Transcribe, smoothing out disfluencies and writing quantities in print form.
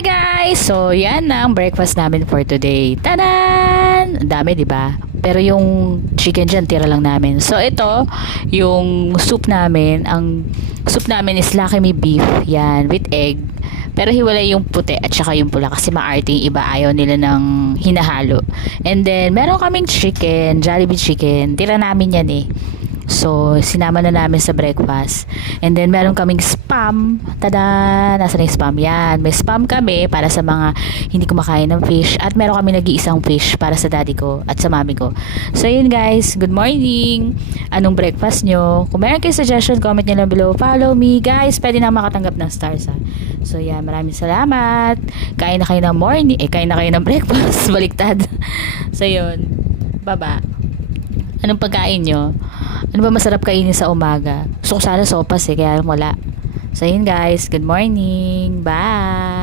Hi guys! So, yan na ang breakfast namin for today. Tadan! Ang dami, di ba? Pero yung chicken dyan, tira lang namin. So, ito, yung soup namin. Ang soup namin is Lucky Me beef. Yan, with egg. Pero hiwalay yung puti at saka yung pula kasi maarte yung iba. Ayaw nila ng hinahalo. And then, meron kaming chicken, Jollibee chicken. Tira namin yan eh. So, sinama na namin sa breakfast. And then, meron kaming spam. Tada! Nasaan yung spam? Yan. May spam kami para sa mga hindi kumakain ng fish. At meron kami nag-iisang fish para sa daddy ko at sa mami ko. So, yun guys. Good morning! Anong breakfast nyo? Kung meron kayo suggestion, comment nyo lang below. Follow me. Guys, pwede na makatanggap ng stars ha. So, yan. Maraming salamat. Kain na kayo ng morning. Kain na kayo ng breakfast. Baliktad. So, yun. Baba. Anong pagkain nyo? Ano ba masarap kainin sa umaga? Gusto ko sana sopas kaya wala. So yun guys, good morning. Bye!